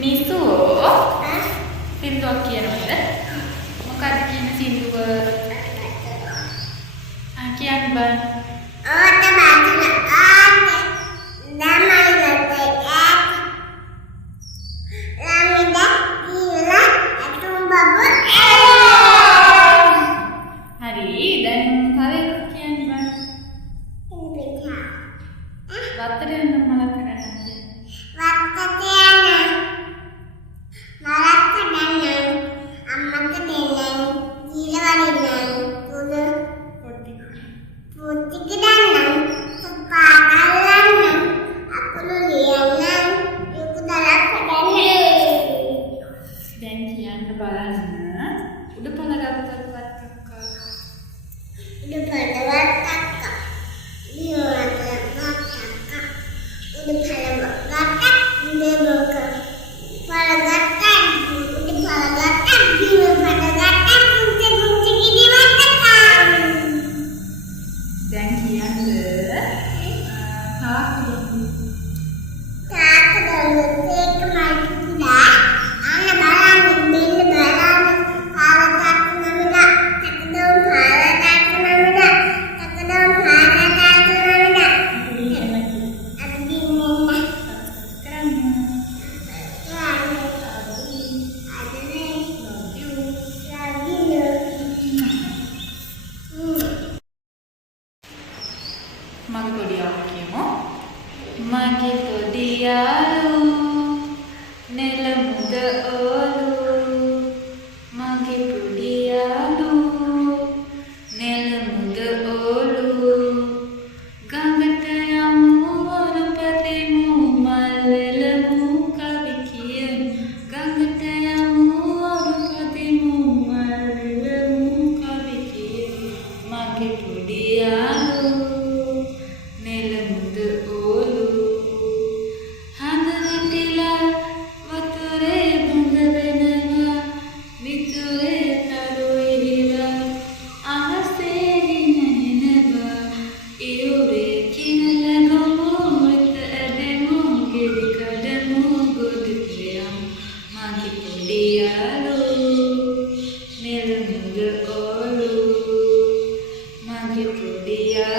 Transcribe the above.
මිසෝ සින්දුවක් කියනවද? මොකක්ද කියන සින්දුව? කියන්න බෑ. හරි දැන් තව එකක් කියන්න බෑ. වත්තට යන්න මලක් කරන්න දැන් කියන්න බලන්න. උඩ පළගත්තත් කක්කා. දැන් කියන්න මගේ පොඩි යාළුවා කියමු. මගේ පොඩි යාළුවා නෙළමුද ඕලු. මගේ පොඩි යාළුවා නෙළමුද ඕලු. ගඟට යමු වරුපතිමු මල් එළමු කවි කියමු. ගඟට යමු වරුපතිමු මල් එළමු කවි කියමු. මගේ පොඩි යාළුවා නෙළමුද ඕලු. හඳවතිලා වතුරේ බඳ වෙනවා. මිතුරේ තරු ඉරිලා අහසේ හිනහෙනවා. ඉවුරේ කිනල ගමු වෙත ඇදෙමු ගෙඩි කඩමු ගොඩට යමු. මගේ පොඩි යාළුවා නෙළමුද ඕලු. මගේ පොඩි යාළුවා